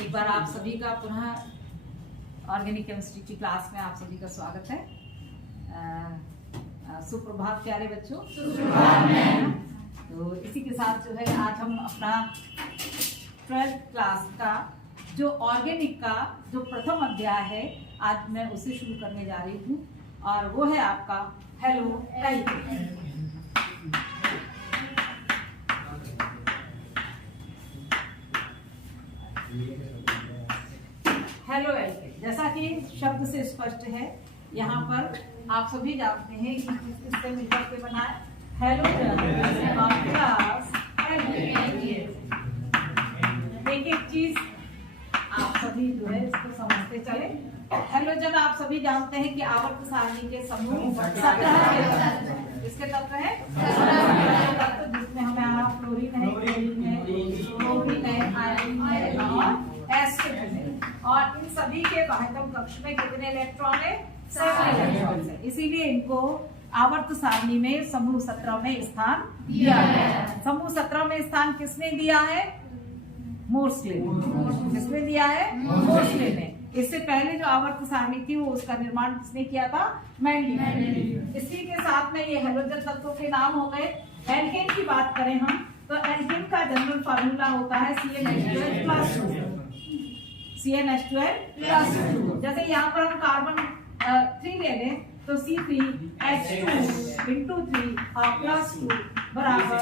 एक बार आप सभी का पुनः ऑर्गेनिक केमिस्ट्री की क्लास में आप सभी का स्वागत है। सुप्रभात प्यारे बच्चों। तो इसी के साथ जो है आज हम अपना 12th क्लास का जो ऑर्गेनिक का जो प्रथम अध्याय है आज मैं उसे शुरू करने जा रही हूँ और वो है आपका हेलो एल्केन। हेलो एल्केन जैसा कि शब्द से स्पष्ट है, यहाँ पर आप सभी जानते हैं कि किससे मिलकर के बना है हेलोजन। एक एक चीज आप सभी जो है इसको समझते चले। हेलोजन आप सभी जानते हैं कि आवर्त सारणी के समूह 17 के इसके तत्व है, जिसमें हमें फ्लोरीन है, क्लोरीन है, आयोडीन है और एसिड है। और इन सभी के बाह्यतम कक्ष में कितने इलेक्ट्रॉन है? 7 इलेक्ट्रॉन है। इसीलिए इनको आवर्त सारणी में समूह 17 में स्थान दिया है। समूह 17 में स्थान किसने दिया है? मोर्सले। किसने दिया है? मोर्सले ने। इससे पहले जो आवर्त सारणी थी वो उसका निर्माण किसने किया था? मेंडल। इसी के साथ में ये हेलोजन तत्वों के नाम हो गए। एल्केन की बात करें हम तो एल्केन का जनरल फार्मूला होता है CnH2n+2। CnH2n+2। जैसे यहाँ पर हम कार्बन 3 ले लें तो C3H2 × 3 +2 बराबर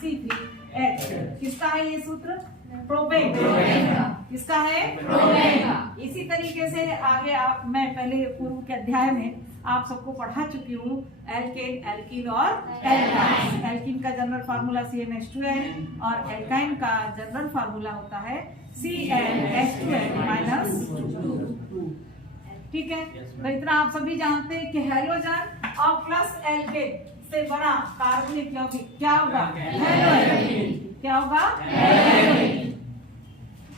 C3H। किसका है ये सूत्र? प्रोपेन। किसका है? प्रोपेन। इसी तरीके से आगे मैं पहले पूर्व के अध्याय में आप सबको पढ़ा चुकी हूँ एल्केन, एल्कीन और एल्काइन। एल्कीन का जनरल फार्मूला CnH2n और एल्काइन का जनरल फार्मूला होता है CnH2n-2। ठीक है, तो इतना आप सभी जानते हैं कि हेलोजन और प्लस एल्केन से बना कार्बनिक यौगिक क्या होगा? Halo alkane. क्या होगा?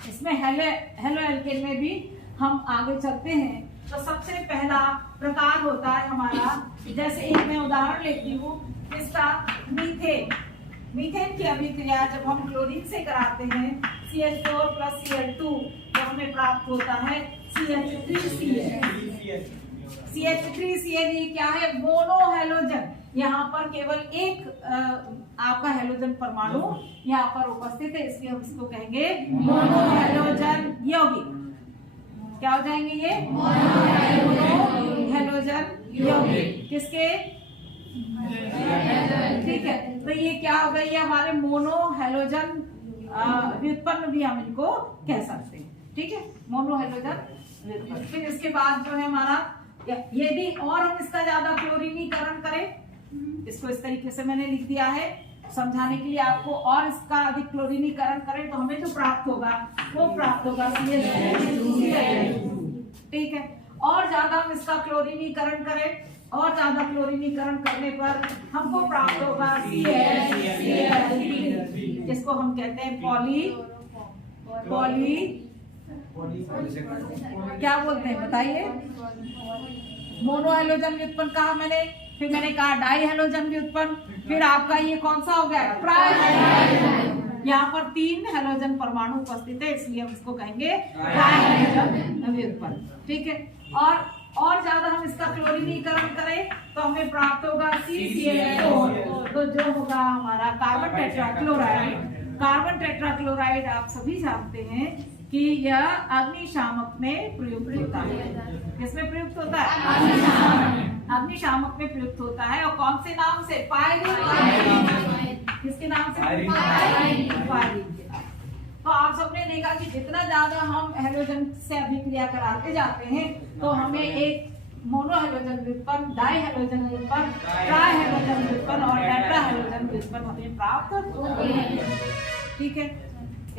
इसमें हेलो एल्केन में भी हम आगे चलते हैं तो सबसे पहला प्रकार होता है हमारा, जैसे एक मैं उदाहरण लेती हूँ इसका मीथेन। मीथेन की अभिक्रिया जब हम क्लोरीन से कराते हैं CH4 + Cl2 तो हमें प्राप्त होता है CH3Cl। CH3Cl क्या है? Mono halogen. यहाँ पर केवल एक आपका हेलोजन परमाणु यहाँ पर उपस्थित है, इसलिए हम इसको कहेंगे मोनो हेलोजन यौगिक। क्या हो जाएंगे ये? मोनो हेलोजन यौगिक। किसके? ठीक है, तो ये क्या हो गई? हमारे मोनो हेलोजन व्युत्पन्न भी हम इनको कह सकते हैं। ठीक है, मोनो हेलोजन व्युत्पन्न। फिर इसके बाद जो है हमारा यदि और हम इसका ज्यादा क्लोरीनीकरण करें, इसको इस तरीके से मैंने लिख दिया है समझाने के लिए आपको, और इसका अधिक क्लोरीनीकरण करें तो हमें जो प्राप्त होगा वो प्राप्त होगा CH2। ठीक है, और ज्यादा हम इसका क्लोरीनीकरण करें और ज्यादा क्लोरीनीकरण करने पर हमको प्राप्त होगा CH, जिसको हम कहते हैं पॉली क्या बोलते हैं बताइए? मोनो हेलोजन व्युत्पन्न कहा मैंने, फिर मैंने कहा डाई हेलोजन व्युत्पन्न, फिर आपका ये कौन सा हो गया? Try halogen. यहाँ पर 3 हेलोजन परमाणु उपस्थित है, इसलिए हम इसको कहेंगे ट्राई हेलोजन व्युत्पन्न। ठीक है, और ज्यादा हम इसका क्लोरीनीकरण करें तो हमें प्राप्त होगा CCl4, तो जो होगा हमारा कार्बन टेट्राक्लोराइड। कार्बन टेट्राक्लोराइड आप सभी जानते हैं कि यह अग्निशामक में प्रयुक्त होता है। किसमें प्रयुक्त होता है? अग्निशामक में प्रयुक्त होता है। और कौन से नाम से? पायरीन। किसके नाम से? पायरीन। तो आप सबने देखा कि जितना ज्यादा हम हेलोजन से अभिक्रिया कराते जाते हैं तो हमें एक मोनो हेलोजन व्युत्पन्न, डाई हेलोजन व्युत्पन्न, ट्राई हेलोजन व्युत्पन्न और टेट्रा हेलोजन व्युत्पन्न हमें प्राप्त होते हैं। ठीक है,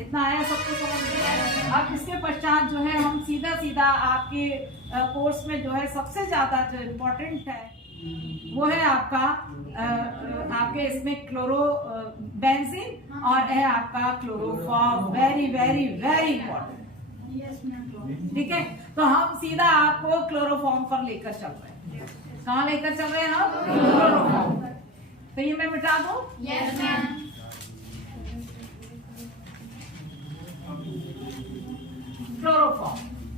इतना आया सबको समझ में? अब इसके पश्चात जो है हम सीधा आपके कोर्स में जो है सबसे ज्यादा जो इम्पोर्टेंट है वो है आपके इसमें क्लोरो बेंजीन और है आपका chloroform. Very very very important. ठीक है, तो हम सीधा आपको क्लोरोफॉर्म पर लेकर चल रहे हैं। कहाँ लेकर चल रहे हैं हम? क्लोरोफॉर्म। तो ये मैं मिटा दूं? Yes ma'am.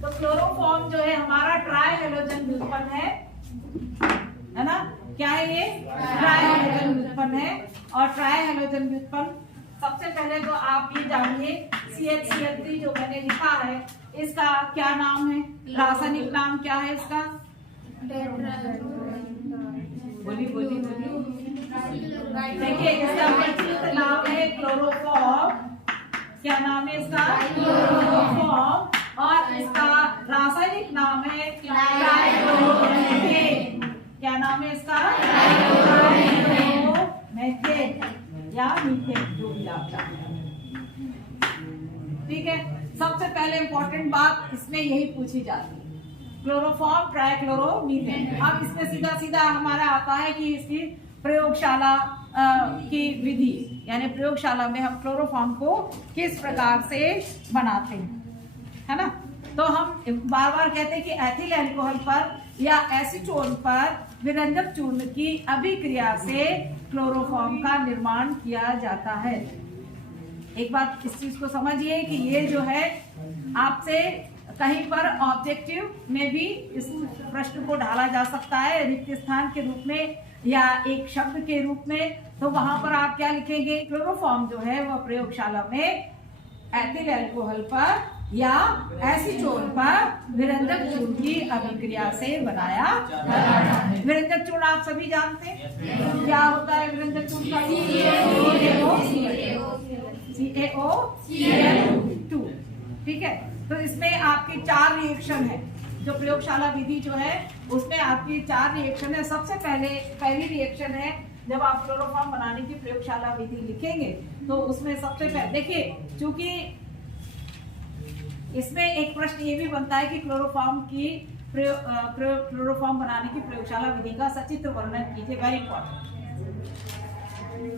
तो क्लोरोफॉर्म जो है हमारा ट्राई हैलोजन व्युत्पन्न है ना? क्या है ये? ट्राई हैलोजन व्युत्पन्न है। और ट्राई हैलोजन व्युत्पन्न सबसे पहले तो आप ये जानिए CH3 जो मैंने लिखा है इसका क्या नाम है, रासायनिक नाम क्या है इसका? बोलिए। देखिए इसका प्रचलित नाम है क्लोरोफॉर्म। क्या नाम है इसका? क्लोरोफॉर्म। और इसका रासायनिक नाम है ट्राइक्लोरोमीथेन। क्या नाम है इसका? ट्राइक्लोरोमीथेन या मीथेन, जो भी आप जानते हैं। ठीक है, सबसे पहले इंपॉर्टेंट बात इसमें यही पूछी जाती है, क्लोरोफॉर्म ट्राइक्लोरोमीथेन। अब इसमें सीधा सीधा हमारा आता है कि इसकी प्रयोगशाला की विधि, यानी प्रयोगशाला में हम क्लोरोफॉर्म को किस प्रकार से बनाते हैं, है ना? तो हम बार बार कहते हैं कि एथिल अल्कोहल पर या एसीटोन पर विरंजक चूर्ण की अभिक्रिया से क्लोरोफॉर्म का निर्माण किया जाता है। एक बात इस चीज को समझिए कि ये जो है आपसे कहीं पर ऑब्जेक्टिव में भी इस प्रश्न को ढाला जा सकता है, रिक्त स्थान के रूप में या एक शब्द के रूप में। तो वहां पर आप क्या लिखेंगे? क्लोरोफॉर्म जो है वह प्रयोगशाला में एथिल अल्कोहल पर या एसीटोन पर विरंजक चूर्ण की अभिक्रिया से बनाया जाता है। विरंजक चूर्ण आप सभी जानते हैं क्या होता है? विरंजक चूर्ण का CaO2। ठीक है, तो इसमें आपके 4 रिएक्शन है। जो प्रयोगशाला विधि जो है उसमें आपकी 4 रिएक्शन है। सबसे पहली रिएक्शन है जब आप क्लोरोफॉर्म बनाने की प्रयोगशाला विधि लिखेंगे तो उसमें सबसे पहले देखिए, चूंकि इसमें एक प्रश्न ये भी बनता है कि क्लोरोफॉर्म बनाने की प्रयोगशाला विधि का सचित्र वर्णन कीजिए। वेरी इंपॉर्टेंट,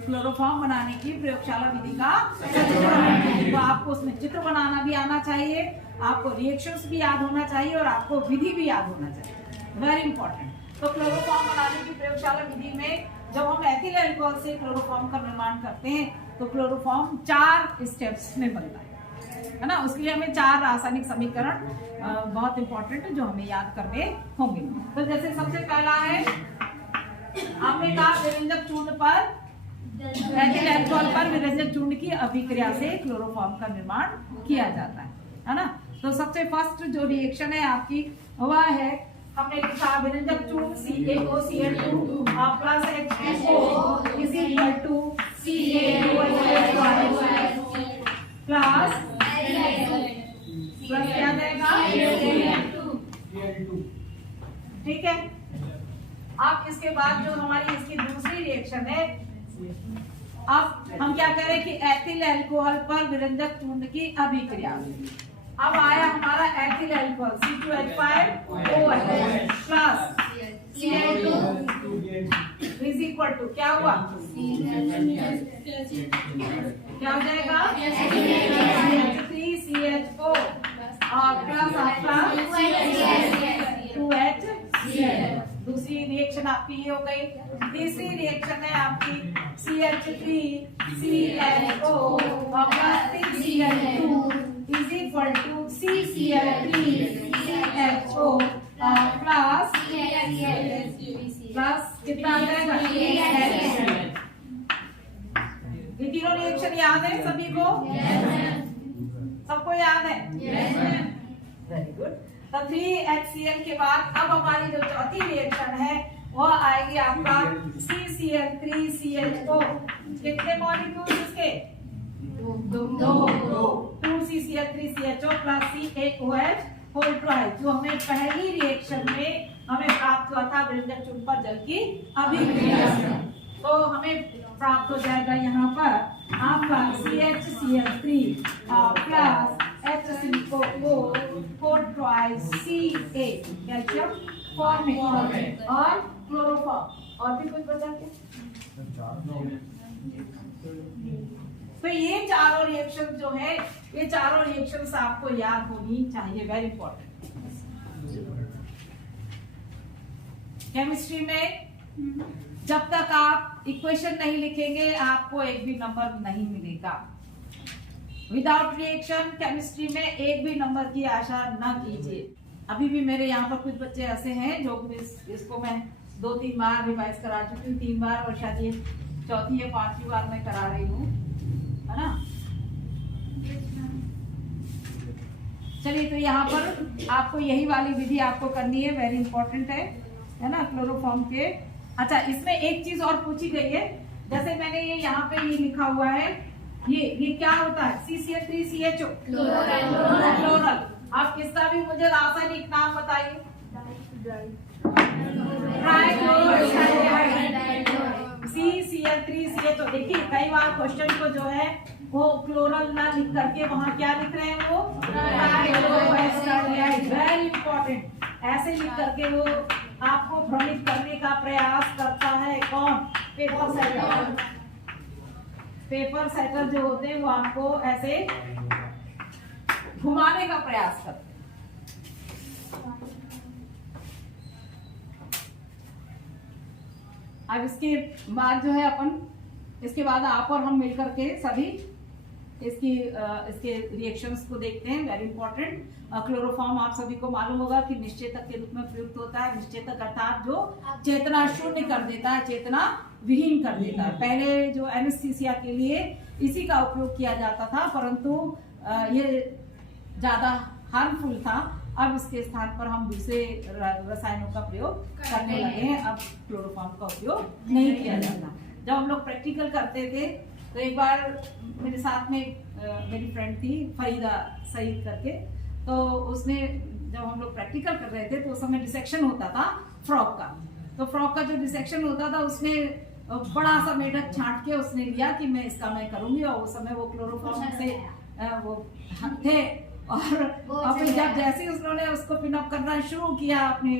क्लोरोफॉर्म बनाने की प्रयोगशाला विधि का सचित्र वर्णन कीजिए। तो आपको उसमें चित्र बनाना भी आना चाहिए, आपको रिएक्शंस भी याद होना चाहिए और आपको विधि भी याद होना चाहिए। Very important. तो क्लोरोफॉर्म बनाने की प्रयोगशाला विधि में जब हम एथिल अल्कोहल से क्लोरोफॉर्म का निर्माण करते हैं तो क्लोरोफॉर्म 4 स्टेप्स में बनता है ना? उसके लिए हमें 4 रासायनिक समीकरण बहुत इंपॉर्टेंट है जो हमें याद करने होंगे। तो जैसे सबसे पहला है, हमने कहा विरंजक चूर्ण पर, एथिल अल्कोहल पर विरंजक चूर्ण की अभिक्रिया से क्लोरोफॉर्म का निर्माण किया जाता है ना? तो सबसे फर्स्ट जो रिएक्शन है आपकी वह है, हमने लिखा विरंजक चूर्ण CaOCl2 plus H2O is equal to CaOH plus क्या जाएगा? ठीक है। अब इसके बाद जो हमारी इसकी दूसरी रिएक्शन है, अब हम क्या करें कि एथिल अल्कोहल पर विरंजक चूर्ण की अभिक्रिया। अब आया हमारा ethyl alcohol C2H5OH plus Cl2 is equal to क्या हुआ? क्या हो जाएगा? CH3CHO और प्लस आपका 2HCl। दूसरी रिएक्शन आपकी ये हो गई। तीसरी रिएक्शन है आपकी CH3CHO और plus 3Cl2 is equal to CCl3CHO plus कितना आ जाएगा? ये तीनों रिएक्शन याद है सभी को? सबको याद है? Very good. तो 3HCl के बाद अब हमारी जो चौथी रिएक्शन है वह आएगी आपका CCl3CHO। कितने मॉलिक्यूल इसके? 2CCl3CHO plus CaOH whole twice, जो हमें पहली रिएक्शन में हमें प्राप्त हुआ था विरंजक चूर्ण पर जल की अभिक्रिया से। तो हमें प्राप्त हो जाएगा यहाँ पर आपका CHCl3 plus HCO whole twice Ca calcium formate और क्लोरोफॉर्म। और भी कुछ बचा के? तो ये चारों रिएक्शन जो है, ये चारों रिएक्शंस आपको याद होनी चाहिए। Very important. केमिस्ट्री में जब तक आप इक्वेशन नहीं लिखेंगे आपको एक भी नंबर नहीं मिलेगा। विदाउट रिएक्शन केमिस्ट्री में एक भी नंबर की आशा न कीजिए। अभी भी मेरे यहाँ पर कुछ बच्चे ऐसे हैं जो इसको मैं 2-3 बार रिवाइज करा चुकी हूँ, 3 बार, और शायद ये चौथी या 5वीं बार मैं करा रही हूँ, है ना। चलिए, तो यहाँ पर आपको यही वाली विधि आपको करनी है, वेरी इंपॉर्टेंट है ना, क्लोरोफॉर्म के। अच्छा, इसमें एक चीज और पूछी गई है, जैसे मैंने ये यहाँ पे ये लिखा हुआ है, ये क्या होता है, CCl3CHO, क्लोरल। आप किसका भी मुझे रासायनिक नाम बताइए। CCl3CHO। देखिए, कई बार क्वेश्चन को जो है वो क्लोरल ना लिख करके वहाँ क्या लिख रहे हैं, वो वेरी इंपॉर्टेंट, ऐसे लिख करके वो आपको भ्रमित करने का प्रयास करता है। कौन? Paper setter. पेपर सेटर जो होते हैं वो आपको ऐसे घुमाने का प्रयास करते हैं। अब इसके बाद जो है इसके बाद आप और हम मिलकर के सभी इसके रिएक्शंस को देखते हैं, वेरी इंपॉर्टेंट। क्लोरोफॉर्म आप सभी को मालूम होगा कि निश्चेतक के रूप में प्रयुक्त होता है। निश्चेतक अर्थात जो चेतना शून्य कर देता है, चेतना विहीन कर देता है। पहले जो एनेस्थीसिया के लिए इसी का उपयोग किया जाता था, परंतु ये ज्यादा हार्मफुल था। अब इसके स्थान पर हम दूसरे रसायनों का प्रयोग करने लगे हैं। अब क्लोरोफॉर्म का उपयोग नहीं किया जाता। जब हम लोग प्रैक्टिकल करते थे तो एक बार मेरे साथ में मेरी फ्रेंड थी फरीदा सईद करके, तो उसने, जब हम लोग प्रैक्टिकल कर रहे थे तो उस समय डिसेक्शन होता था फ्रॉग का। तो फ्रॉग का जो डिसेक्शन होता था उसने बड़ा सा मेढक छांट के उसने लिया कि मैं करूंगी, और उस समय वो क्लोरोफॉर्म से वो थे। और फिर जब जैसे उन्होंने उसको पिनअप करना शुरू किया अपनी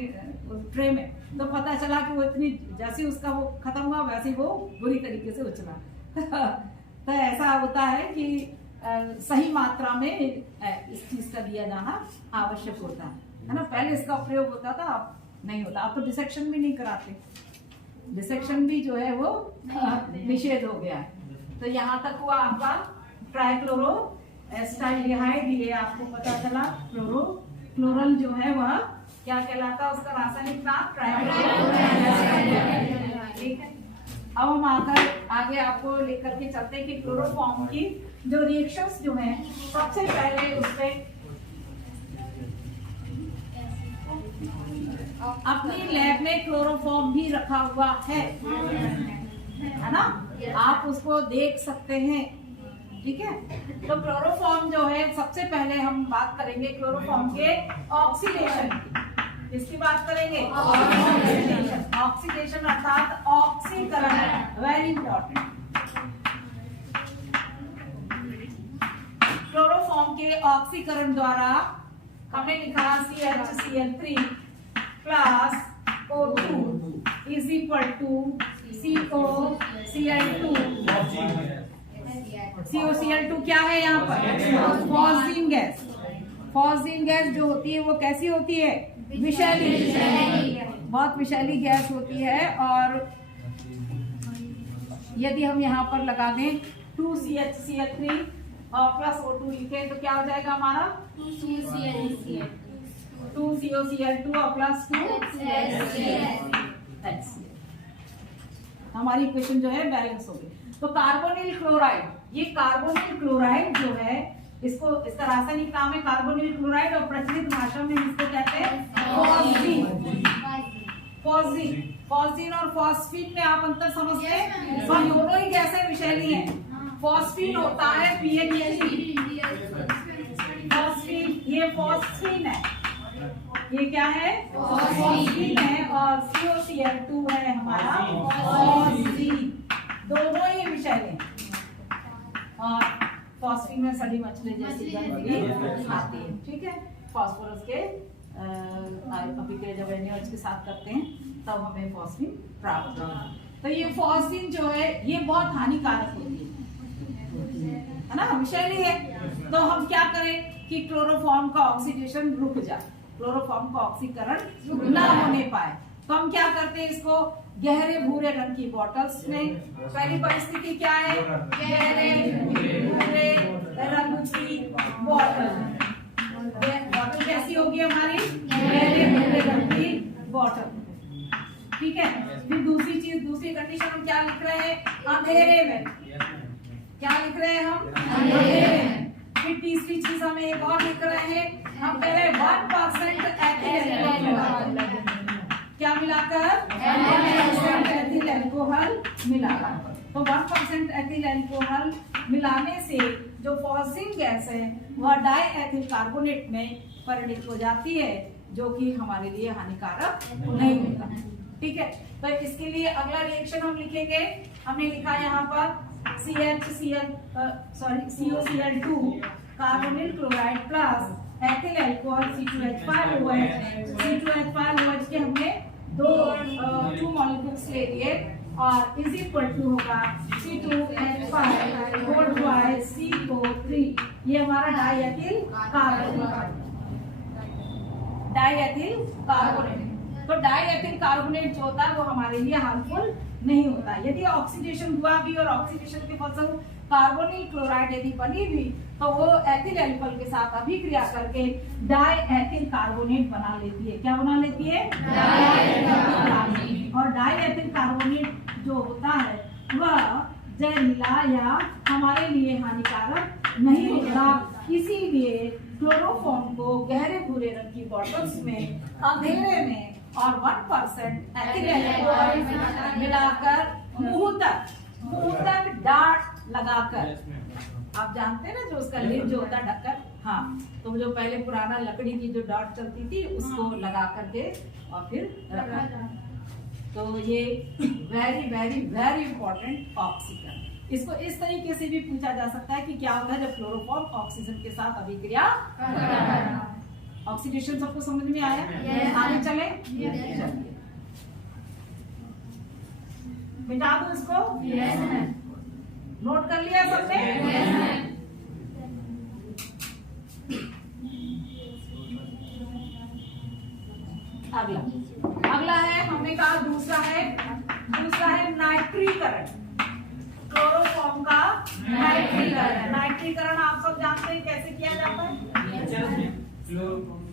ट्रे में, तो पता चला कि वो इतनी, जैसे उसका वो खत्म हुआ वैसे ही वो बुरी तरीके से उछला। तो ऐसा होता है कि सही मात्रा में इस चीज का दिया जाना आवश्यक होता है ना। पहले इसका प्रयोग होता था, अब नहीं होता। अब तो डिसेक्शन भी नहीं कराते, डिसेक्शन भी जो है वो निषेध हो गया है। तो यहाँ तक हुआ आपका ट्राइक्लोरो एस्टाल्डिहाइड, ये आपको पता चला। क्लोरल जो है वह क्या कहलाता है, उसका रासायनिक नाम ट्राइक्लोरो। ठीक है, अब हम आगे आपको लेकर के चलते हैं कि क्लोरोफॉर्म की जो रिएक्शंस जो हैं, सबसे पहले उसपे अपनी लैब में क्लोरोफॉर्म भी रखा हुआ है ना, आप उसको देख सकते हैं। ठीक है, तो क्लोरोफॉर्म जो है, सबसे पहले हम बात करेंगे क्लोरोफॉर्म के ऑक्सीडेशन की। इसकी बात करेंगे ऑक्सीडेशन अर्थात ऑक्सीकरण, वेरी इंपॉर्टेंट। क्लोरोफॉर्म के ऑक्सीकरण द्वारा हमने लिखा CHCl3 plus O2 is equal to COCl2। COCl2 क्या है यहाँ पर, फॉस्जीन गैस। फॉस्जीन गैस जो होती है वो कैसी होती है, विषैली, बहुत विषैली गैस होती है। और यदि हम यहाँ पर लगा दें 2CHCl3 और प्लस O2 लिखे तो क्या हो जाएगा हमारा 2COCl2 और प्लस 2HCl। हमारी इक्वेशन जो है बैलेंस हो गई। तो कार्बोनिल क्लोराइड, ये कार्बोनिल क्लोराइड जो है, इसका रासायनिक नाम है कार्बोनिल क्लोराइड, और प्रचलित भाषा में इसको कहते हैं फॉस्जीन और फॉस्फीन में आप अंतर समझते हैं, और दोनों ही गैसें विषैली हैं। फॉस्फीन होता है PHC, फॉस्फीन, ये फॉस्फीन है, ये क्या है, फॉस्फीन है, और COCl2 है हमारा फॉस्फीन, दोनों ही विषैले। और फॉस्फीन में सड़ी मछली जैसी गंदगी आती है। ठीक है, फास्फोरस के अभिक्रिया जब NaOH के साथ करते हैं तब हमें फॉस्फीन प्राप्त होता है। तो ये फॉस्फीन जो है ये बहुत हानिकारक होती है ना, विषैली है। तो हम क्या करें कि क्लोरोफॉर्म का ऑक्सीडेशन रुक जाए, क्लोरोफॉर्म का ऑक्सीकरण ना होने पाए, तो हम क्या करते हैं, इसको गहरे भूरे रंग की बॉटल्स में, पहली परिस्थिति क्या है, गहरे भूरे रंग की बॉटल। बॉटल कैसी होगी हमारी? गहरे भूरे रंग की बॉटल। ठीक है, फिर दूसरी चीज, दूसरी कंडीशन हम क्या लिख रहे हैं? अंधेरे में। क्या लिख रहे हैं हम? अंधेरे में। फिर तीसरी चीज हम एक और लिख रहे हैं, हम कह रहे हैं 1% एथिल अल्कोहल। क्या मिलाकर? 1% एथिल अल्कोहल मिलाकर। तो 1% एथिल अल्कोहल मिलाने से जो फॉसिंग गैस है वह डाई एथिल कार्बोनेट में परिणित हो जाती है, जो कि हमारे लिए हानिकारक नहीं होता। ठीक है, तो इसके लिए अगला रिएक्शन हम लिखेंगे। हमने लिखा यहाँ पर COCl2 carbonyl chloride plus ethyl alcohol C2H5OH। C2H5OH के हमने टू मॉलिक्यूल्स ले लिए और इज इक्वल टू होगा C2H5CO3। ये हमारा डाईएथिल कार्बोनेट। तो डाईएथिल कार्बोनेट जो होता है वो हमारे लिए हार्मफुल नहीं होता। यदि ऑक्सीडेशन हुआ भी और ऑक्सीडेशन के फलस्वरूप कार्बोनिल क्लोराइड यदि बनी भी तो वो एथिल अल्कोहल के साथ अभिक्रिया करके डाईएथिल कार्बोनेट बना लेती है। क्या बना लेती है? और डाईएथिल कार्बोनेट जो होता है वह जहरीला या हमारे लिए हानिकारक नहीं होता। इसीलिए क्लोरोफॉर्म को गहरे भूरे रंग की बॉटल्स में अंधेरे में और 1% एथिल अल्कोहल मिलाकर मुंह तक डार्ट लगाकर, आप जानते हैं ना जो उसका लिड जो होता है ढक्कन, हाँ, तो जो पहले पुराना लकड़ी की जो डार्ट चलती थी उसको लगा करके और फिर रखा। तो ये very very very important oxygen. इसको इस तरीके से भी पूछा जा सकता है कि क्या होता है जब क्लोरोफॉर्म ऑक्सीजन के साथ अभिक्रिया करता है। ऑक्सीडेशन सबको समझ में आया? आगे चले? मिटा दो इसको? नोट कर लिया सबने? अगला है, हमने कहा दूसरा है नाइट्रीकरण। क्लोरोफॉर्म का नाइट्रीकरण आप सब जानते हैं कैसे किया जाता है?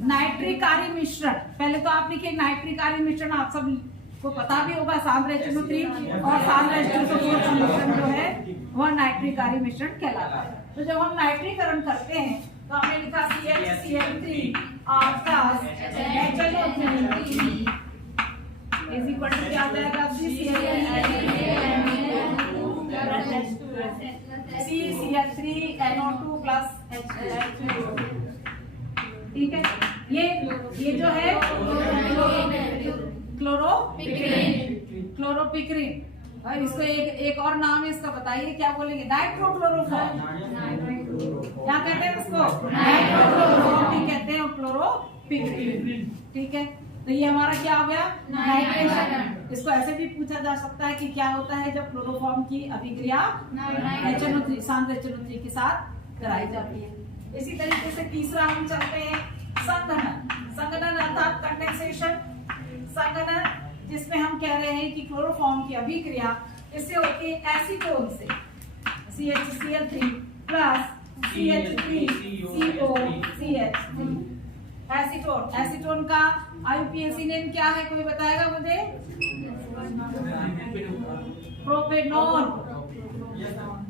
नाइट्रिकारी मिश्रण। पहले तो आप लिखिए नाइट्रिकारी मिश्रण, आप सब को पता भी होगा सांद्र H2O3 और सांद्र H2SO4 का मिश्रण जो है वह नाइट्रिकारी मिश्रण कहलाता है। तो जब हम नाइट्रीकरण करते हैं तो हमने लिखा CHCl3 और plus HNO3 is equal to क्या आ जाएगा? CCl3NO2 plus H2O3। ठीक है, ये जो है क्लोरोपिक्रीन। और इसको एक और नाम है इसका, बताइए क्या बोलेंगे? नाइट्रोक्लोरोफॉर्म। क्या कहते हैं उसको? नाइट्रोक्लोरोफॉर्म कहते हैं, क्लोरोपिक्रीन। ठीक है, तो ये हमारा क्या हो गया? नाइट्रेशन। इसको ऐसे भी पूछा जा सकता है कि क्या होता है जब क्लोरोफॉर्म की अभिक्रिया HNO3 सांद्र HNO3 के साथ कराई जाती है। इसी तरीके से तीसरा हम चलते हैं संघनन अर्थात कंडेंसेशन। संघनन जिसमें हम कह रहे हैं कि क्लोरोफॉर्म की अभिक्रिया इससे होती है एसीटोन से, CHCl3 प्लस CH3COCH3। एसीटोन का IUPAC नेम क्या है, कोई बताएगा मुझे? प्रोपेनॉन।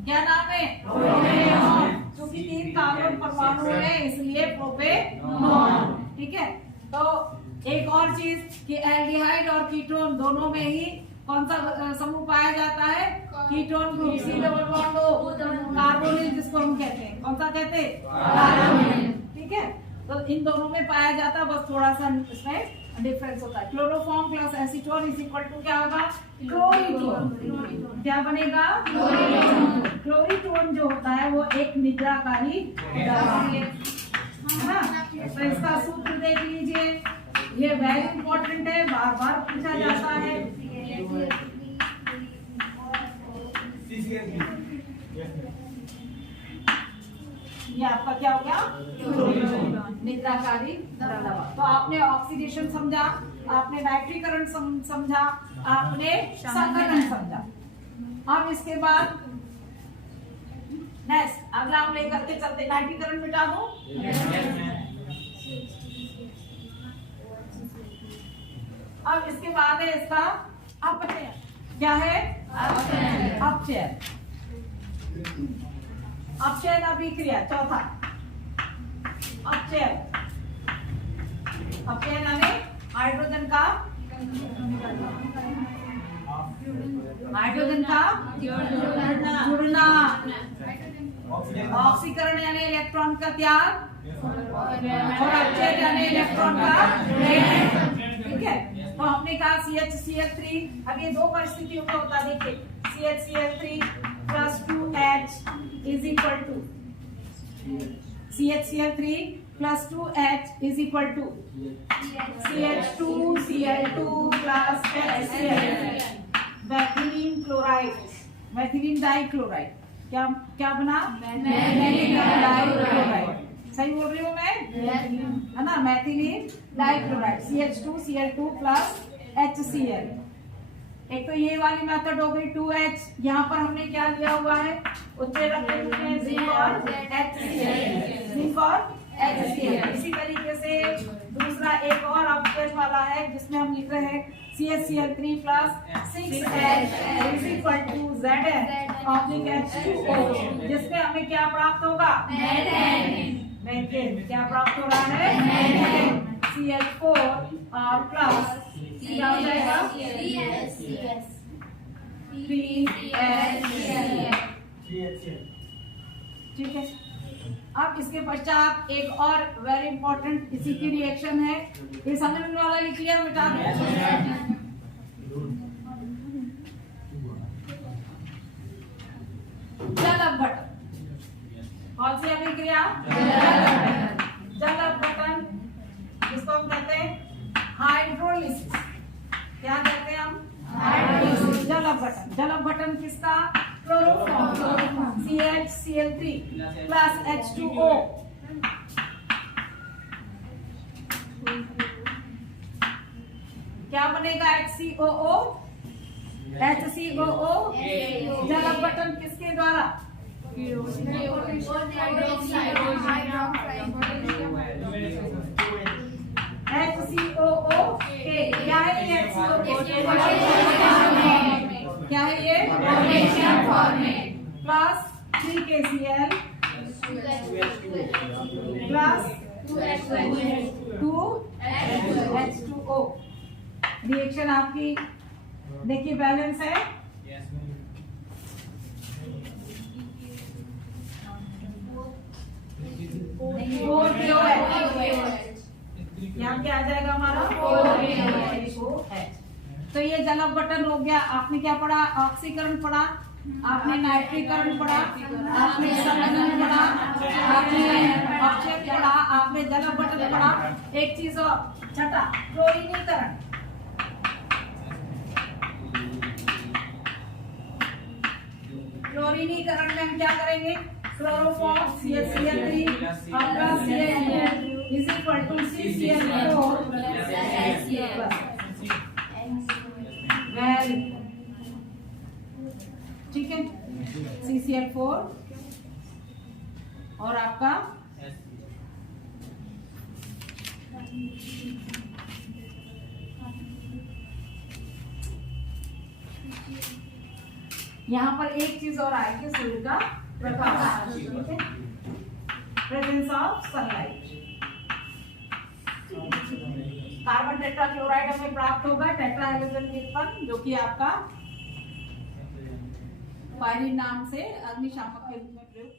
क्या नाम है? प्रोपेनॉन। क्योंकि 3 कार्बन परमाणु है इसलिए प्रोपेनॉन। ठीक है, तो एक और चीज कि एल्डिहाइड और कीटोन दोनों में ही कौन सा समूह पाया जाता है? Ketone group C double bond O carbonyl, जिसको हम कहते हैं, कौन सा कहते हैं? कार्बोनिल। ठीक है, तो इन दोनों में पाया जाता है, बस थोड़ा सा इसमें डिफरेंस होता है। Chloroform plus acetone is equal to क्या होगा? क्लोरीटोन। क्या बनेगा? क्लोरीटोन जो होता है वो एक निद्राकारी दवा है। तो इसका सूत्र देख लीजिए, ये वेरी इंपॉर्टेंट है, बार बार पूछा जाता है। ये आपका क्या हो गया? निद्राकारी दवा। तो आपने ऑक्सीडेशन समझा, आपने नाइट्रीकरण समझा, आपने संघनन समझा। अब इसके बाद नेक्स्ट अगला हम लेकर के चलते, नाइट्रीकरण मिटा दो। अब इसके बाद है इसका अपचयन। क्या है? अपचयन। अपचयन अभिक्रिया चौथा। अपचयन, अपचयन यानी हाइड्रोजन का जुड़ना, ऑक्सीकरण यानी इलेक्ट्रॉन का त्याग, और अपचयन यानी इलेक्ट्रॉन का ग्रहण। ठीक है, तो हमने कहा CHCl3, अब ये दो परिस्थितियों में होता है। देखिए CHCl3 + 2H is equal to CHCl3 + 2H is equal to CH2Cl2 + HCl, methylene chloride, methylene dichloride. क्या क्या बना? Methylene dichloride. सही बोल रही हूँ मैं? है ना, मैथिलीन डाइक्लोराइड CH2Cl2 + HCl। एक तो ये वाली मेथड हो गई 2H। यहाँ पर हमने क्या लिया हुआ है? उत्प्रेरक के रूप में जिंक और HCl, जिंक और HCl। इसी तरीके से दूसरा एक और अपचयन वाला है जिसमें हम लिख रहे हैं CHCl3 + 6H is equal to ZnH2O, जिसमें हमें क्या प्राप्त होगा? मेथेन। क्या प्राप्त हो रहा है? मेथेन। CH4 प्लस क्या हो जाएगा? 3HCl। ठीक है, अब इसके पश्चात एक और वेरी इंपॉर्टेंट इसी की रिएक्शन है। ये समझने वाला लिख लिया, मिटा दो। जल अपघटन। कौन सी अभिक्रिया? जल अपघटन, जिसको हम कहते हैं हाइड्रोलिसिस। क्या कहते हैं हम? हाइड्रोलिसिस। जल अपघटन। जल अपघटन किसका? Chloroform CHCl3 + H2O। क्या बनेगा? HCOO, HCOO। जल अपघटन किसके द्वारा? HCOO के। क्या है ये HCOO? क्या है ये? Potassium format plus 3KCl plus 2H2O। Reaction आपकी देखिए बैलेंस है। यहाँ क्या आ जाएगा हमारा? 4OH। तो ये जल अपघटन हो गया। आपने क्या पढ़ा? ऑक्सीकरण पढ़ा, आपने नाइट्रीकरण पढ़ा, आपने संघनन पढ़ा, आपने अपचयन पढ़ा, आपने जल अपघटन पढ़ा। एक चीज और, छठा क्लोरीनीकरण। क्लोरीनीकरण में हम क्या करेंगे? Chloroform CHCl3 + CH2 is equal to CCl4 + वेरी। ठीक है, CCl4 और आपका यहाँ पर एक चीज और आएगी, सूर्य का प्रकाश। ठीक है, presence of sunlight. Carbon tetrachloride हमें प्राप्त होगा टेट्रा हैलोजन विलपन, जो कि आपका पायरीन नाम से अग्निशामक के रूप में प्रयुक्त